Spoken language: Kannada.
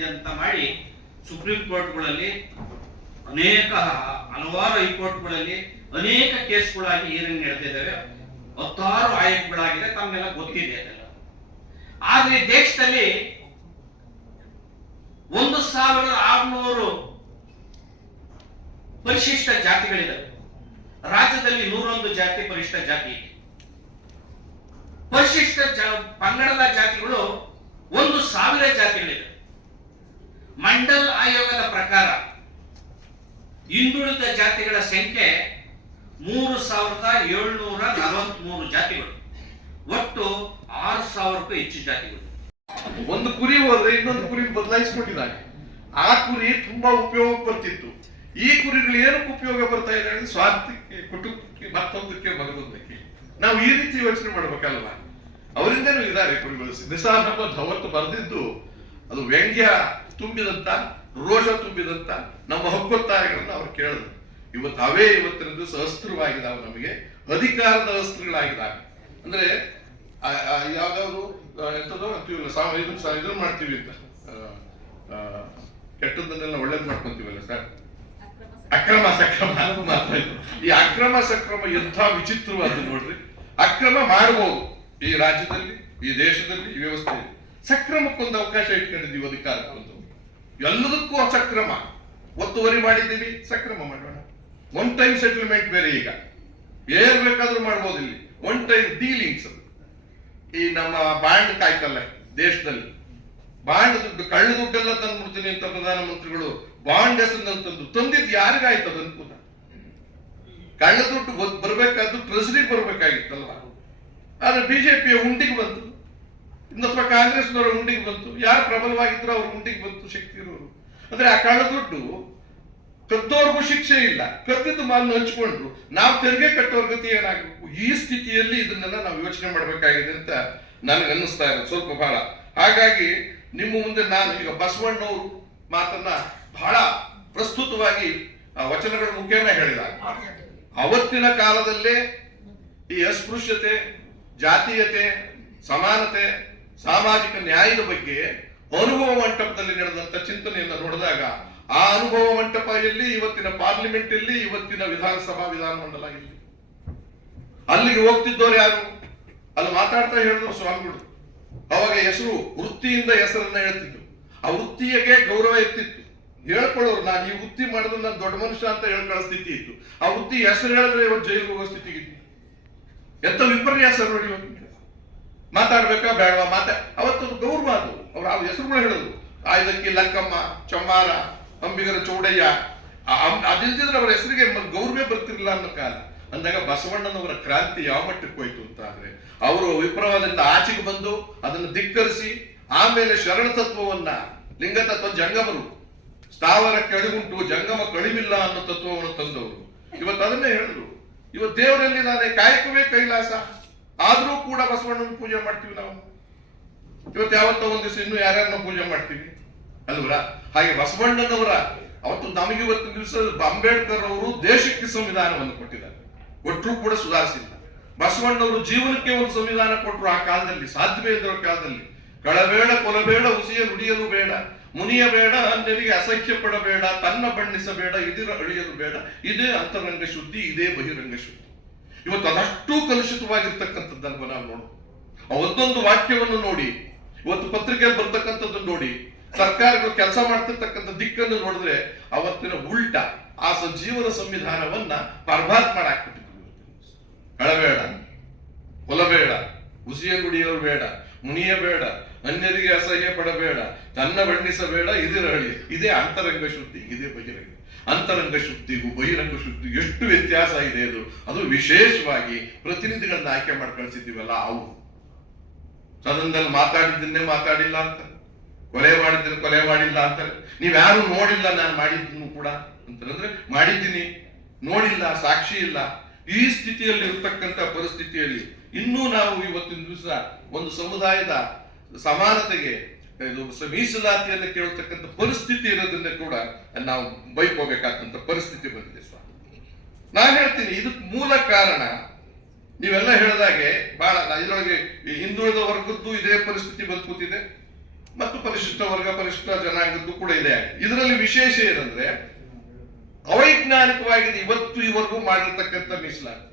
ರಾಜ್ಯಾದ್ಯಂತ ಮಾಡಿ ಸುಪ್ರೀಂ ಕೋರ್ಟ್ಗಳಲ್ಲಿ ಹಲವಾರು ಹೈಕೋರ್ಟ್ಗಳಲ್ಲಿ ಅನೇಕ ಕೇಸ್ಗಳಾಗಿ ಹಿಯರಿಂಗ್ ನಡೆದಿದ್ದಾವೆ. 16 ಆಯೋಗಗಳಾಗಿದೆ, ತಮ್ಮೆಲ್ಲ ಗೊತ್ತಿದೆ ಅದೆಲ್ಲ. ಆದ್ರೆ ದೇಶದಲ್ಲಿ 1600 ಪರಿಶಿಷ್ಟ ಜಾತಿಗಳಿದ್ದಾವೆ. ರಾಜ್ಯದಲ್ಲಿ 101 ಜಾತಿ ಪರಿಶಿಷ್ಟ ಜಾತಿ ಇದೆ. ಪರಿಶಿಷ್ಟ ಪಂಗಡದ ಜಾತಿಗಳು 1000 ಜಾತಿಗಳಿವೆ. ಮಂಡಲ್ ಆಯೋಗದ ಪ್ರಕಾರ ಹಿಂದುಳಿದ ಜಾತಿಗಳ ಸಂಖ್ಯೆ 3743 ಜಾತಿಗಳು, ಒಟ್ಟು 6000ಕ್ಕೂ ಹೆಚ್ಚು ಜಾತಿಗಳು. ಒಂದು ಕುರಿ ಹೋದ್ರೆ ಇನ್ನೊಂದು ಕುರಿ ಬದಲಾಯಿಸಿಕೊಂಡಿದ್ದಾನೆ. ಆ ಕುರಿ ತುಂಬಾ ಉಪಯೋಗ ಬರ್ತಿತ್ತು. ಈ ಕುರಿಗಳು ಏನಕ್ಕೆ ಉಪಯೋಗ ಬರ್ತಾ ಇದೆ ಅಂದ್ರೆ ಸ್ವಾರ್ಥಕ್ಕೆ, ಕುಟುಂಬಕ್ಕೆ, ಮತ್ತೊಂದಕ್ಕೆ, ಮಗದೊಂದಕ್ಕೆ. ನಾವು ಈ ರೀತಿ ಯೋಚನೆ ಮಾಡ್ಬೇಕಲ್ವಾ? ಅವರಿಂದನೂ ಇದ್ದಾರೆ ಕುರಿಗಳು. ನಿಸಾರ್ ಅಹಮದ್ ಅವತ್ತು ಬರೆದಿದ್ದು ಅದು ವ್ಯಂಗ್ಯ ತುಂಬಿದಂತ, ರೋಷ ತುಂಬಿದಂತ ನಮ್ಮ ಹಕ್ಕೊತ್ತಾಯಗಳನ್ನು ಅವ್ರು ಕೇಳಿದ್ರು. ಇವತ್ತು ಅವೇ ಇವತ್ತಿನ ದಿವಸ ಅಸ್ತ್ರವಾಗಿದ್ದಾವೆ, ನಮಗೆ ಅಧಿಕಾರದ ಅಸ್ತ್ರಗಳಾಗಿದ್ದಾವೆ. ಅಂದ್ರೆ ಯಾವ್ದಾದ್ರು ಎಂಥದೋ ಅಂತೀವಲ್ಲ, ಇದನ್ನ ಮಾಡ್ತೀವಿ ಅಂತ, ಕೆಟ್ಟದ್ದನ್ನೆಲ್ಲ ಒಳ್ಳೇದು ಮಾಡ್ಕೊಂತೀವಲ್ಲ ಸರ್, ಅಕ್ರಮ ಸಕ್ರಮ ಮಾತ್ರ. ಈ ಅಕ್ರಮ ಸಕ್ರಮ ಎಂಥ ವಿಚಿತ್ರವಾದ ನೋಡ್ರಿ. ಅಕ್ರಮ ಮಾಡಬಹುದು ಈ ರಾಜ್ಯದಲ್ಲಿ, ಈ ದೇಶದಲ್ಲಿ, ಈ ವ್ಯವಸ್ಥೆಯಲ್ಲಿ. ಸಕ್ರಮಕ್ಕೊಂದು ಅವಕಾಶ ಇಟ್ಕೊಂಡಿದ್ದೀವಿ, ಅಧಿಕಾರಕ್ಕೊಂದು. ಎಲ್ಲದಕ್ಕೂ ಅಸಕ್ರಮ. ಒತ್ತುವರಿ ಮಾಡಿದ್ದೀವಿ, ಸಕ್ರಮ ಮಾಡೋಣ. ಒನ್ ಟೈಮ್ ಸೆಟಲ್ಮೆಂಟ್ ಬೇರೆ. ಈಗ ಏನ್ ಬೇಕಾದ್ರೂ ಮಾಡ್ಬೋದು ಇಲ್ಲಿ. One time dealings. ಈ ನಮ್ಮ ಬಾಂಡ್ ಕಾಯ್ತಲ್ಲ ದೇಶದಲ್ಲಿ, ಬಾಂಡ್ ದುಡ್ಡು, ಕಳ್ಳ ದುಡ್ಡೆಲ್ಲ ತಂದ್ಬಿಡ್ತೀನಿ ಅಂತ ಪ್ರಧಾನಮಂತ್ರಿಗಳು ಬಾಂಡ್ ಹೆಸರಿನಂತಂದು ತಂದಿದ್ದು ಯಾರಿಗಾಯ್ತದ ಅನುಕೂಲ? ಕಳ್ಳ ದುಡ್ಡು ಬರ್ಬೇಕಾದ್ದು ಟ್ರೆಸರಿಗೆ ಬರ್ಬೇಕಾಗಿತ್ತಲ್ವ? ಆದ್ರೆ ಬಿಜೆಪಿಯ ಉಂಡಿಗೆ ಬಂತು, ಅಥವಾ ಕಾಂಗ್ರೆಸ್ನವರ ಉಂಡಿಗೆ ಬಂತು. ಯಾರು ಪ್ರಬಲವಾಗಿದ್ರು ಅವ್ರ ಉಂಡಿಗೆ ಬಂತು, ಶಕ್ತಿ ಇರೋರು. ಅಂದ್ರೆ ಆ ಕಳ್ಳ ದುಡ್ಡು ಕದ್ದೋರ್ಗೂ ಶಿಕ್ಷೆ ಇಲ್ಲ, ಕದ್ದಿದ್ದು ಮಾಲನ್ನು ಹಂಚ್ಕೊಂಡ್ರು. ನಾವು ತೆರಿಗೆ ಕಟ್ಟೋರ್ ಗತಿ ಏನಾಗಬೇಕು? ಈ ಸ್ಥಿತಿಯಲ್ಲಿ ಇದನ್ನೆಲ್ಲ ನಾವು ಯೋಚನೆ ಮಾಡ್ಬೇಕಾಗಿದೆ ಅಂತ ನನಗೆ ಅನ್ನಿಸ್ತಾ ಇರೋದು ಸ್ವಲ್ಪ ಬಹಳ. ಹಾಗಾಗಿ ನಿಮ್ಮ ಮುಂದೆ ನಾನು ಈಗ ಬಸವಣ್ಣವರು ಮಾತನ್ನ ಬಹಳ ಪ್ರಸ್ತುತವಾಗಿ ವಚನಗಳ ಮುಖೇನ ಹೇಳಿದ. ಅವತ್ತಿನ ಕಾಲದಲ್ಲೇ ಈ ಅಸ್ಪೃಶ್ಯತೆ, ಜಾತೀಯತೆ, ಸಮಾನತೆ, ಸಾಮಾಜಿಕ ನ್ಯಾಯದ ಬಗ್ಗೆ ಅನುಭವ ಮಂಟಪದಲ್ಲಿ ನಡೆದಂತ ಚಿಂತನೆಯನ್ನು ನೋಡಿದಾಗ, ಆ ಅನುಭವ ಮಂಟಪ ಎಲ್ಲಿ? ಇವತ್ತಿನ ಪಾರ್ಲಿಮೆಂಟ್ ಎಲ್ಲಿ? ಇವತ್ತಿನ ವಿಧಾನಸಭಾ ವಿಧಾನಮಂಡಲ ಎಲ್ಲಿ? ಅಲ್ಲಿಗೆ ಹೋಗ್ತಿದ್ದವ್ರು ಯಾರು? ಅಲ್ಲಿ ಮಾತಾಡ್ತಾ ಹೇಳಿದ್ರು ಸ್ವಾಮಿಗಳು. ಅವಾಗ ಹೆಸರು, ವೃತ್ತಿಯಿಂದ ಹೆಸರನ್ನ ಹೇಳ್ತಿದ್ರು. ಆ ವೃತ್ತಿಗೆ ಗೌರವ ಇರ್ತಿತ್ತು. ಹೇಳ್ಕೊಳ್ಳೋರು, ನಾನು ಈ ವೃತ್ತಿ ಮಾಡಿದ್ರೆ ನಾನು ದೊಡ್ಡ ಮನುಷ್ಯ ಅಂತ ಹೇಳ್ಕೊಳ್ಳೋ ಸ್ಥಿತಿ ಇತ್ತು. ಆ ವೃತ್ತಿ ಹೆಸರು ಹೇಳಿದ್ರೆ ಇವತ್ತು ಜೈಲಿಗೆ ಹೋಗೋ ಸ್ಥಿತಿಗಿತ್ತು. ಎಂತ ವಿಪರ್ಯಾಸ ನೋಡಿ. ಮಾತಾಡ್ಬೇಕಾ ಬೇಡವಾ? ಅವತ್ತು ಗೌರವ ಅದು. ಅವ್ರು ಆ ಹೆಸರುಗಳು ಹೇಳಿದ್ರು. ಆಯ್ದಕ್ಕಿ ಲಕ್ಕಮ್ಮ, ಚಮ್ಮಾರ, ಅಂಬಿಗರ ಚೌಡಯ್ಯ. ಅದಿಲ್ದಿದ್ರೆ ಅವರ ಹೆಸರಿಗೆ ಗೌರವೇ ಬರ್ತಿರ್ಲಿಲ್ಲ ಅನ್ನೋ ಕಾಲ. ಅಂದಾಗ ಬಸವಣ್ಣನವರ ಕ್ರಾಂತಿ ಯಾವ ಮಟ್ಟಕ್ಕೆ ಹೋಯ್ತು ಅಂತ ಅಂದ್ರೆ, ಅವರು ವಿಪ್ರವಾದದಿಂದ ಆಚೆಗೆ ಬಂದು ಅದನ್ನು ಧಿಕ್ಕರಿಸಿ, ಆಮೇಲೆ ಶರಣ ತತ್ವವನ್ನ, ಲಿಂಗ ತತ್ವ, ಜಂಗಮರು ಸ್ಥಾವರ ಕೆಳಗುಂಟು ಜಂಗಮ ಕಳಿವಿಲ್ಲ ಅನ್ನೋ ತತ್ವವನ್ನು ತಂದವರು. ಇವತ್ತು ಅದನ್ನೇ ಹೇಳಿದ್ರು. ಇವತ್ತು ದೇವರಲ್ಲಿದ್ದಾನೆ, ಕಾಯಕವೇ ಕೈಲಾಸ. ಆದ್ರೂ ಕೂಡ ಬಸವಣ್ಣನ ಪೂಜೆ ಮಾಡ್ತೀವಿ ನಾವು. ಇವತ್ತು ಯಾವತ್ತೋ ಒಂದ್ ದಿವಸ ಇನ್ನು ಯಾರ್ಯಾರನ್ನ ಪೂಜೆ ಮಾಡ್ತೀವಿ ಅಲ್ವರ? ಹಾಗೆ ಬಸವಣ್ಣನವರ ಅವತ್ತು ನಮಗೆ ಇವತ್ತಿನ ದಿವಸ ಅಂಬೇಡ್ಕರ್ ಅವರು ದೇಶಕ್ಕೆ ಸಂವಿಧಾನವನ್ನು ಕೊಟ್ಟಿದ್ದಾರೆ, ಕೊಟ್ಟರು ಕೂಡ ಸುಧಾರಿಸಿಲ್ಲ. ಬಸವಣ್ಣವರು ಜೀವನಕ್ಕೆ ಒಂದು ಸಂವಿಧಾನ ಕೊಟ್ಟರು. ಆ ಕಾಲದಲ್ಲಿ ಸಾಧ್ಯವೇ ಇದ್ದರ ಕಾಲದಲ್ಲಿ ಕಳಬೇಡ, ಕೊಲಬೇಡ, ಉಸಿಯ ನುಡಿಯಲು ಬೇಡ, ಮುನಿಯ ಬೇಡ, ಅನ್ಯರಿಗೆ ಅಸಹ್ಯ ಪಡಬೇಡ, ತನ್ನ ಬಣ್ಣಿಸಬೇಡ, ಇದಿರ ಅಳಿಯಲು ಬೇಡ. ಇದೇ ಅಂತರಂಗ ಶುದ್ಧಿ, ಇದೇ ಬಹಿರಂಗ ಶುದ್ಧಿ. ಇವತ್ತು ಅದಷ್ಟು ಕಲುಷಿತವಾಗಿರ್ತಕ್ಕಂಥದ್ದನ್ನು ನಾವು ನೋಡು. ಒಂದೊಂದು ವಾಕ್ಯವನ್ನು ನೋಡಿ, ಇವತ್ತು ಪತ್ರಿಕೆಯಲ್ಲಿ ಬರ್ತಕ್ಕಂಥದ್ದನ್ನು ನೋಡಿ, ಸರ್ಕಾರಗಳು ಕೆಲಸ ಮಾಡ್ತಿರ್ತಕ್ಕಂಥ ದಿಕ್ಕನ್ನು ನೋಡಿದ್ರೆ ಅವತ್ತಿನ ಉಲ್ಟ ಆ ಜೀವನ ಸಂವಿಧಾನವನ್ನ ಬರ್ಬಾದ್ ಮಾಡಾಕ್ಬಿಟ್ಟಿದ್ರು. ಕಳಬೇಡ, ಕೊಲಬೇಡ, ಉಸಿಯ ನುಡಿಯಲು ಬೇಡ, ಮುನಿಯ ಬೇಡ, ಅನ್ಯರಿಗೆ ಅಸಹ್ಯ ಪಡಬೇಡ, ತನ್ನ ಬಣ್ಣಿಸಬೇಡ, ಇದಿರ ಅಳಿ. ಇದೇ ಅಂತರಂಗ ಶುದ್ಧಿ, ಇದೇ ಬಹಿರಂಗ. ಅಂತರಂಗ ಶುದ್ಧಿಗೂ ಬಹಿರಂಗ ಶುದ್ಧಿಗೂ ಎಷ್ಟು ವ್ಯತ್ಯಾಸ ಇದೆ. ಅದು ವಿಶೇಷವಾಗಿ ಪ್ರತಿನಿಧಿಗಳನ್ನ ಆಯ್ಕೆ ಮಾಡಿ ಕಳಿಸಿದ್ದೀವಲ್ಲ, ಅವು ಸದನದಲ್ಲಿ ಮಾತಾಡಿದ್ದನ್ನೇ ಮಾತಾಡಿಲ್ಲ ಅಂತಾರೆ, ಕೊಲೆ ಮಾಡಿದ್ದನ್ನು ಕೊಲೆ ಮಾಡಿಲ್ಲ ಅಂತಾರೆ. ನೀವ್ಯಾರು ನೋಡಿಲ್ಲ ನಾನು ಮಾಡಿದ್ದನ್ನು ಕೂಡ ಅಂತಂದ್ರೆ, ಮಾಡಿದ್ದೀನಿ, ನೋಡಿಲ್ಲ, ಸಾಕ್ಷಿ ಇಲ್ಲ. ಈ ಸ್ಥಿತಿಯಲ್ಲಿ ಇರ್ತಕ್ಕಂಥ ಪರಿಸ್ಥಿತಿಯಲ್ಲಿ ಇನ್ನೂ ನಾವು ಇವತ್ತಿನ ದಿವಸ ಒಂದು ಸಮುದಾಯದ ಸಮಾನತೆಗೆ, ಮೀಸಲಾತಿಯನ್ನು ಕೇಳತಕ್ಕಂಥ ಪರಿಸ್ಥಿತಿ ಇರೋದನ್ನ ಕೂಡ ನಾವು ಬೈಕೋಬೇಕಾದಂತ ಪರಿಸ್ಥಿತಿ ಬಂದಿದೆ ಸ್ವಾಮಿ. ನಾನು ಹೇಳ್ತೀನಿ, ಇದಕ್ಕೆ ಮೂಲ ಕಾರಣ ನೀವೆಲ್ಲ ಹೇಳಿದಾಗೆ ಬಹಳ ಇದರೊಳಗೆ ಹಿಂದುಳಿದ ವರ್ಗದ್ದು ಇದೇ ಪರಿಸ್ಥಿತಿ ಬಂದು ಕೂತಿದೆ. ಮತ್ತು ಪರಿಶಿಷ್ಟ ವರ್ಗ ಪರಿಶಿಷ್ಟ ಜನಾಂಗದ್ದು ಕೂಡ ಇದೆ. ಇದರಲ್ಲಿ ವಿಶೇಷ ಏನಂದ್ರೆ ಅವೈಜ್ಞಾನಿಕವಾಗಿ ಇವತ್ತು ಇವರೆಗೂ ಮಾಡಿರ್ತಕ್ಕಂಥ ಮೀಸಲಾತಿ